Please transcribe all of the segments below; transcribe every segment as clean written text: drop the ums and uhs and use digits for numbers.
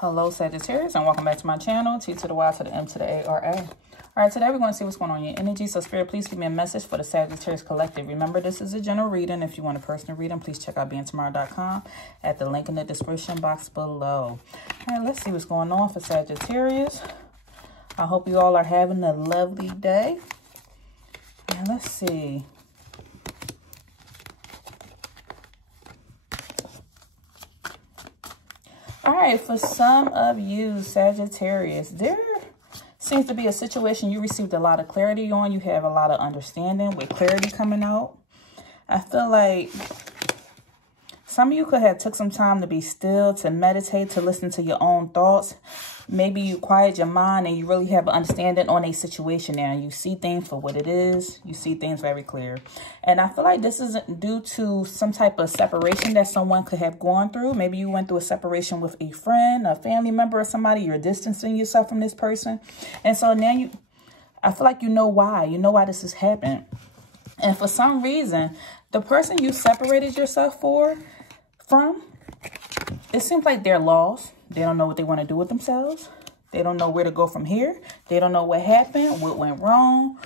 Hello Sagittarius, and welcome back to my channel, T to the Y to the M to the A-R-A. All right, today we're going to see what's going on in your energy. So Spirit, please give me a message for the Sagittarius Collective. Remember, this is a general reading. If you want a personal reading, please check out BeingTymara.com at the link in the description box below. All right, let's see what's going on for Sagittarius. I hope you all are having a lovely day. And let's see. All right, for some of you, Sagittarius, there seems to be a situation you received a lot of clarity on. You have a lot of understanding with clarity coming out. I feel like some of you could have took some time to be still, to meditate, to listen to your own thoughts. Maybe you quiet your mind and you really have an understanding on a situation now. You see things for what it is. You see things very clear. And I feel like this is due to some type of separation that someone could have gone through. Maybe you went through a separation with a friend, a family member, or somebody. You're distancing yourself from this person. And so now I feel like you know why. You know why this has happened. And for some reason, the person you separated yourself from, it seems like they're lost. They don't know what they want to do with themselves. They don't know where to go from here. They don't know what happened, what went wrong,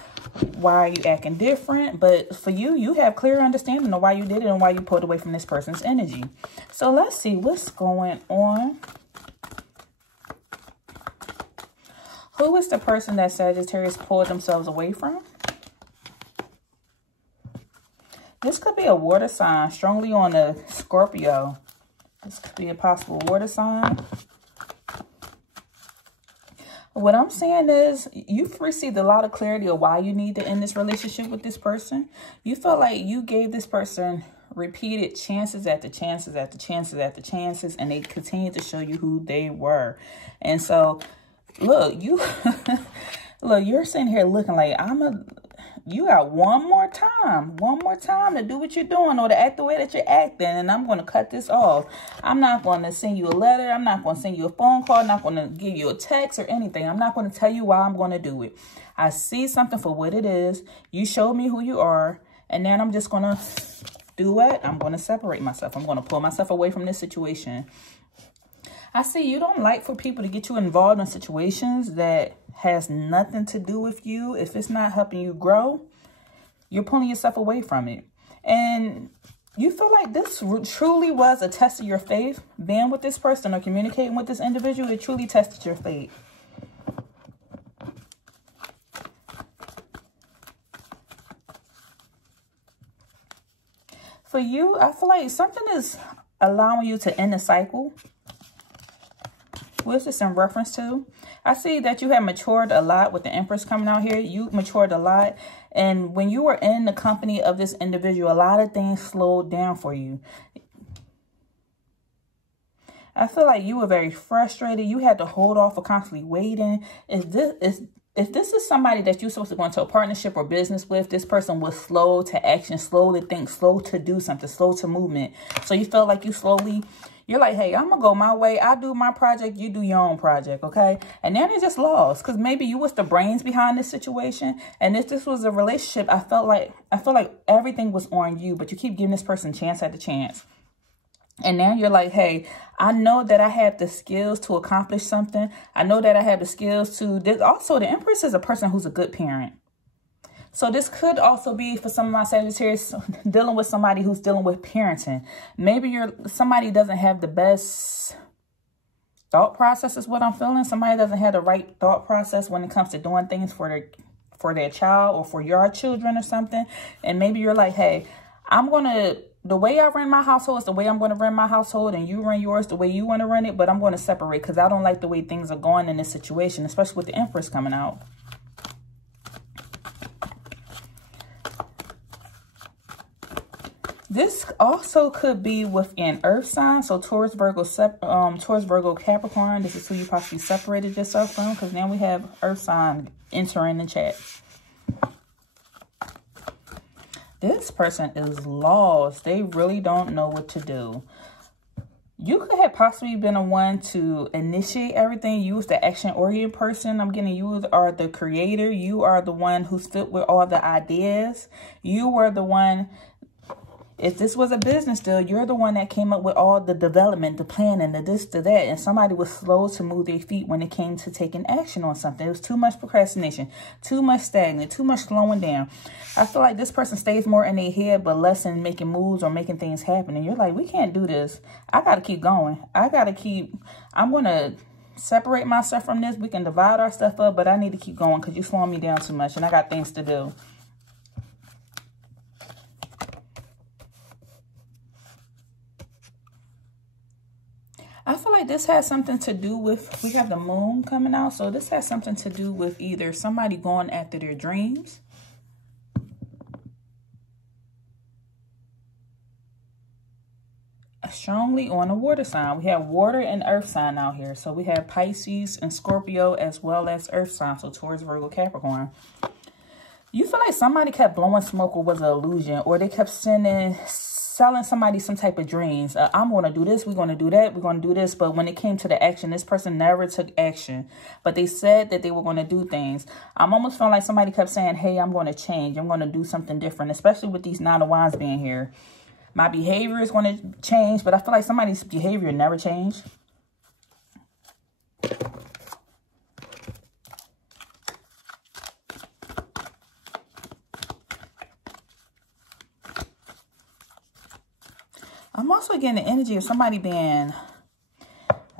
why are you acting different. But for you, you have clear understanding of why you did it and why you pulled away from this person's energy. So let's see what's going on. Who is the person that Sagittarius pulled themselves away from? This could be a water sign, strongly on a Scorpio. This could be a possible water sign. What I'm saying is you've received a lot of clarity of why you need to end this relationship with this person. You feel like you gave this person repeated chances after chances after chances after chances, and they continue to show you who they were. And so, look, you're sitting here looking like you got one more time to do what you're doing or to act the way that you're acting, and I'm going to cut this off. I'm not going to send you a letter. I'm not going to send you a phone call. I'm not going to give you a text or anything. I'm not going to tell you why I'm going to do it. I see something for what it is. You showed me who you are, and then I'm just going to do what? I'm going to separate myself. I'm going to pull myself away from this situation. I see you don't like for people to get you involved in situations that has nothing to do with you. If it's not helping you grow, you're pulling yourself away from it. And you feel like this truly was a test of your faith. Being with this person or communicating with this individual, it truly tested your faith. For you, I feel like something is allowing you to end a cycle. What's this in reference to? I see that you have matured a lot with the Empress coming out here. You matured a lot. And when you were in the company of this individual, a lot of things slowed down for you. I feel like you were very frustrated. You had to hold off for constantly waiting. If this is somebody that you're supposed to go into a partnership or business with, this person was slow to action, slow to think, slow to do something, slow to movement. So you felt like you're like, hey, I'm going to go my way. I do my project. You do your own project, okay? And then it just lost because maybe you was the brains behind this situation. And if this was a relationship, I feel like everything was on you, but you keep giving this person chance after chance. And now you're like, hey, I know that I have the skills to accomplish something. I know that I have the skills to... Also, the Empress is a person who's a good parent. So this could also be for some of my Sagittarius dealing with somebody who's dealing with parenting. Maybe somebody doesn't have the best thought process is what I'm feeling. Somebody doesn't have the right thought process when it comes to doing things for their child or for your children or something. And maybe you're like, hey, the way I run my household is the way I'm going to run my household, and you run yours the way you want to run it, but I'm going to separate because I don't like the way things are going in this situation, especially with the Empress coming out. This also could be with an earth sign. So Taurus, Virgo, Capricorn. This is who you possibly separated yourself from, because now we have earth sign entering the chat. This person is lost. They really don't know what to do. You could have possibly been the one to initiate everything. You was the action-oriented person. I'm getting you are the creator. You are the one who's filled with all the ideas. You were the one... If this was a business deal, you're the one that came up with all the development, the planning, the this, the that, and somebody was slow to move their feet when it came to taking action on something. It was too much procrastination, too much stagnant, too much slowing down. I feel like this person stays more in their head, but less in making moves or making things happen. And you're like, we can't do this. I got to keep going. I'm going to separate myself from this. We can divide our stuff up, but I need to keep going because you're slowing me down too much and I got things to do. I feel like this has something to do with, we have the moon coming out. So this has something to do with either somebody going after their dreams. Strongly on a water sign. We have water and earth sign out here. So we have Pisces and Scorpio as well as earth sign. So Taurus, Virgo, Capricorn. You feel like somebody kept blowing smoke or was an illusion, or they kept selling somebody some type of dreams. I'm going to do this. We're going to do that. We're going to do this. But when it came to the action, this person never took action. But they said that they were going to do things. I'm almost feeling like somebody kept saying, hey, I'm going to change. I'm going to do something different, especially with these 9 of Wands being here. My behavior is going to change, but I feel like somebody's behavior never changed. I'm also getting the energy of somebody being,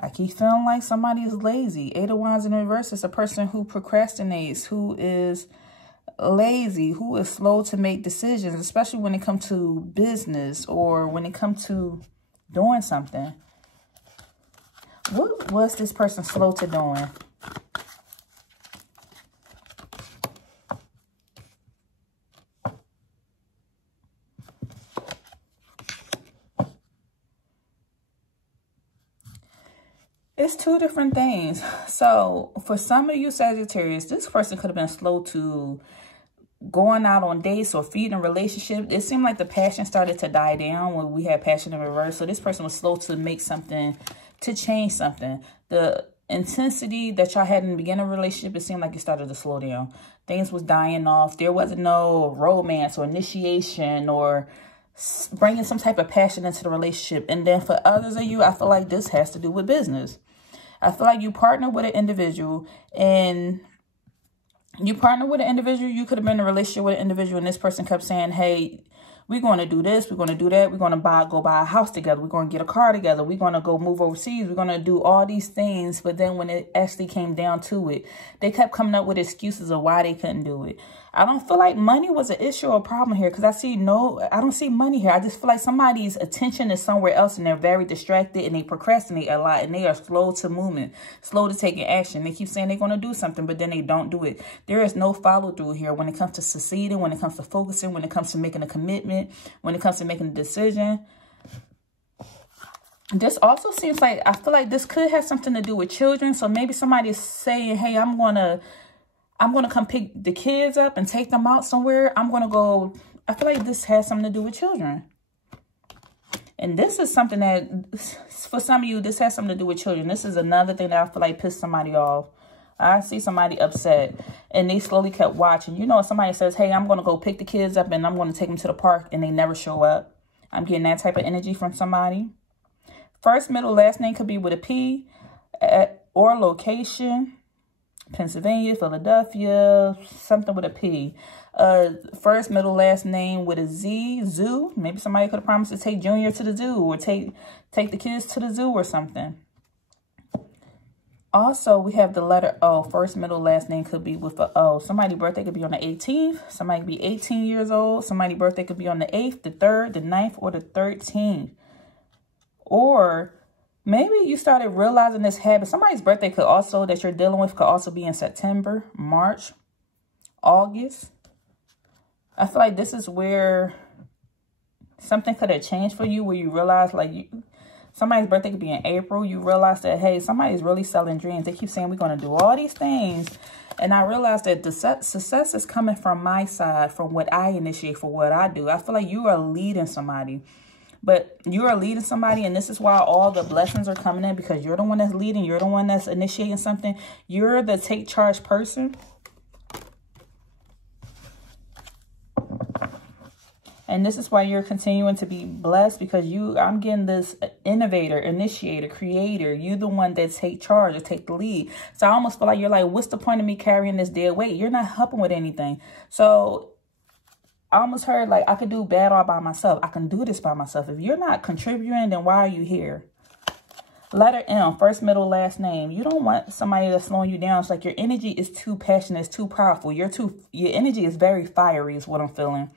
I keep feeling like somebody is lazy. 8 of Wands in reverse is a person who procrastinates, who is lazy, who is slow to make decisions, especially when it comes to business or when it comes to doing something. What was this person slow to doing? It's 2 different things. So for some of you Sagittarius, this person could have been slow to going out on dates or feeding a relationship. It seemed like the passion started to die down when we had passion in reverse. So this person was slow to make something, to change something. The intensity that y'all had in the beginning of the relationship, it seemed like it started to slow down. Things was dying off. There wasn't no romance or initiation or bringing some type of passion into the relationship. And then for others of you, I feel like this has to do with business. I feel like you partner with an individual and you partner with an individual. You could have been in a relationship with an individual and this person kept saying, hey, we're going to do this. We're going to do that. We're going to go buy a house together. We're going to get a car together. We're going to go move overseas. We're going to do all these things. But then when it actually came down to it, they kept coming up with excuses of why they couldn't do it. I don't feel like money was an issue or a problem here because I don't see money here. I just feel like somebody's attention is somewhere else and they're very distracted and they procrastinate a lot and they are slow to movement, slow to taking action. They keep saying they're going to do something, but then they don't do it. There is no follow through here when it comes to succeeding, when it comes to focusing, when it comes to making a commitment, when it comes to making a decision. This also seems like, I feel like this could have something to do with children. So maybe somebody is saying, hey, I'm going to come pick the kids up and take them out somewhere. I'm going to go. I feel like this has something to do with children. And this is something that, for some of you, this has something to do with children. This is another thing that I feel like pissed somebody off. I see somebody upset and they slowly kept watching. You know, if somebody says, hey, I'm going to go pick the kids up and I'm going to take them to the park and they never show up. I'm getting that type of energy from somebody. First, middle, last name could be with a P or location. Pennsylvania, Philadelphia, something with a P. First, middle, last name with a Z, zoo. Maybe somebody could have promised to take Junior to the zoo or take the kids to the zoo or something. Also, we have the letter O. First, middle, last name could be with an O. Somebody's birthday could be on the 18th. Somebody could be 18 years old. Somebody's birthday could be on the 8th, the 3rd, the 9th, or the 13th. Or maybe you started realizing this habit. Somebody's birthday could also, that you're dealing with, could also be in September, March, August. I feel like this is where something could have changed for you, where you realize, like, somebody's birthday could be in April. You realize that, hey, somebody's really selling dreams. They keep saying we're going to do all these things. And I realized that the success is coming from my side, from what I initiate, for what I do. I feel like you are leading somebody. But you are leading somebody, and this is why all the blessings are coming in, because you're the one that's leading. You're the one that's initiating something. You're the take charge person. And this is why you're continuing to be blessed, because I'm getting this innovator, initiator, creator. You're the one that take charge or take the lead. So I almost feel like you're like, what's the point of me carrying this dead weight? You're not helping with anything. So I almost heard like, I could do bad all by myself. I can do this by myself. If you're not contributing, then why are you here? Letter M, first, middle, last name. You don't want somebody that's slowing you down. It's like your energy is too passionate, it's too powerful. Your energy is very fiery is what I'm feeling.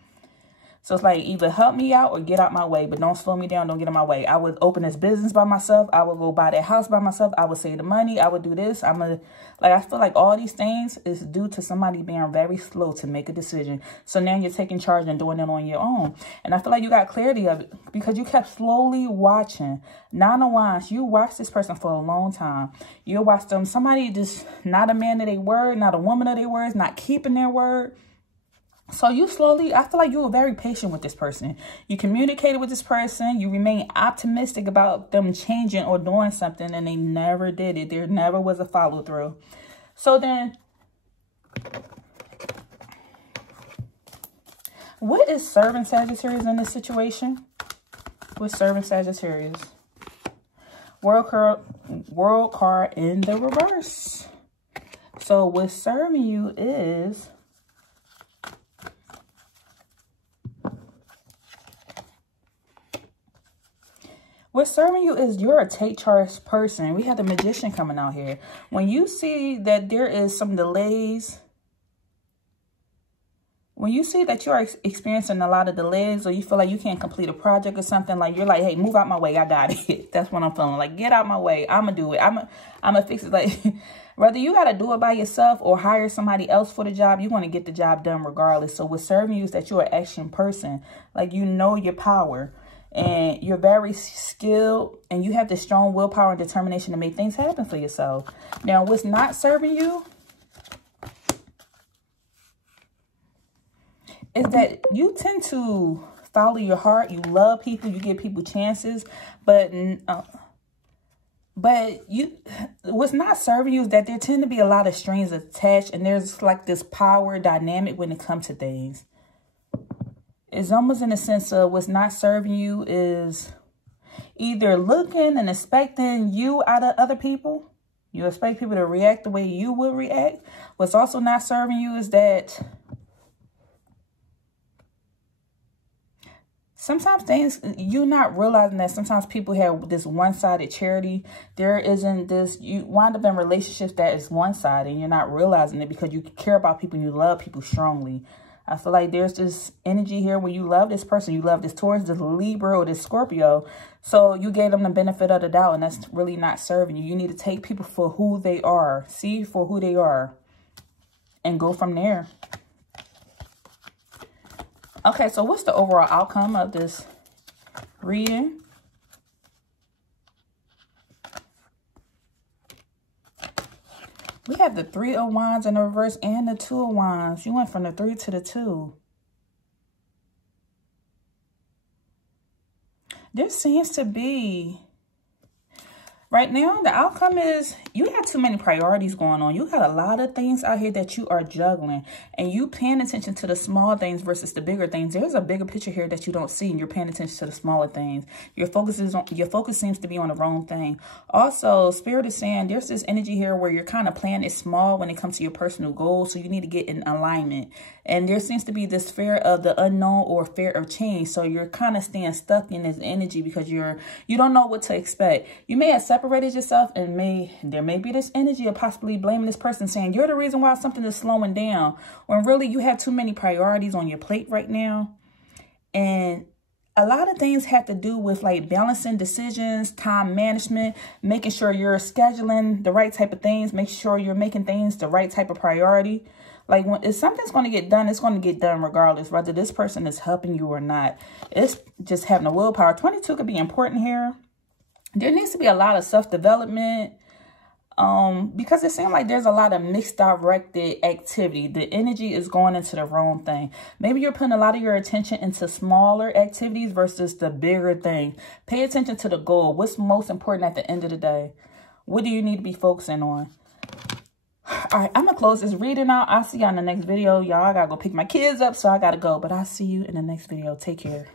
So it's like, either help me out or get out my way, but don't slow me down, don't get in my way. I would open this business by myself. I would go buy that house by myself. I would save the money. I would do this. I feel like all these things is due to somebody being very slow to make a decision. So now you're taking charge and doing it on your own. And I feel like you got clarity of it because you kept slowly watching. Nine of Wands, you watched this person for a long time. You watched them, somebody just not a man of their word, not a woman of their words, not keeping their word. So you slowly, I feel like you were very patient with this person. You communicated with this person. You remain optimistic about them changing or doing something, and they never did it. There never was a follow through. So then, what is serving Sagittarius in this situation? What's serving Sagittarius? World card in the reverse. So what's serving you is... What's serving you is you're a take charge person. We have the Magician coming out here. When you see that there is some delays, when you see that you're experiencing a lot of delays, or you feel like you can't complete a project or something, like you're like, hey, move out my way, I got it. That's what I'm feeling. Like, get out my way. I'm going to do it. I'm going to fix it. Like, whether you got to do it by yourself or hire somebody else for the job, you want to get the job done regardless. So what's serving you is that you're an action person. Like, you know your power. And you're very skilled, and you have the strong willpower and determination to make things happen for yourself. Now, what's not serving you is that you tend to follow your heart. You love people. You give people chances. But what's not serving you is that there tend to be a lot of strings attached, and there's like this power dynamic when it comes to things. It's almost in a sense of what's not serving you is either looking and expecting you out of other people. You expect people to react the way you would react. What's also not serving you is that sometimes things, you're not realizing that sometimes people have this one-sided charity. There isn't this, you wind up in relationships that is one-sided, and you're not realizing it because you care about people and you love people strongly. I feel like there's this energy here where you love this person. You love this Taurus, this Libra, or this Scorpio. So you gave them the benefit of the doubt, and that's really not serving you. You need to take people for who they are. See for who they are. And go from there. Okay, so what's the overall outcome of this reading? We have the 3 of Wands in the reverse and the 2 of Wands. You went from the 3 to the 2. There seems to be... Right now, the outcome is you have too many priorities going on. You got a lot of things out here that you are juggling, and you paying attention to the small things versus the bigger things. There's a bigger picture here that you don't see, and you're paying attention to the smaller things. Your focus seems to be on the wrong thing. Also, Spirit is saying there's this energy here where you're kind of playing it small when it comes to your personal goals, so you need to get in alignment. And there seems to be this fear of the unknown or fear of change, so you're kind of staying stuck in this energy because you don't know what to expect. You may have separated yourself, and there may be this energy of possibly blaming this person, saying you're the reason why something is slowing down, when really you have too many priorities on your plate right now. And a lot of things have to do with like balancing decisions, time management, making sure you're scheduling the right type of things, make sure you're making things the right type of priority. Like, if something's going to get done, it's going to get done regardless, whether this person is helping you or not. It's just having a willpower. 22 could be important here. There needs to be a lot of self-development because it seems like there's a lot of misdirected activity. The energy is going into the wrong thing. Maybe you're putting a lot of your attention into smaller activities versus the bigger thing. Pay attention to the goal. What's most important at the end of the day? What do you need to be focusing on? All right, I'm going to close this reading out. I'll see y'all in the next video. Y'all, I got to go pick my kids up, so I got to go. But I'll see you in the next video. Take care.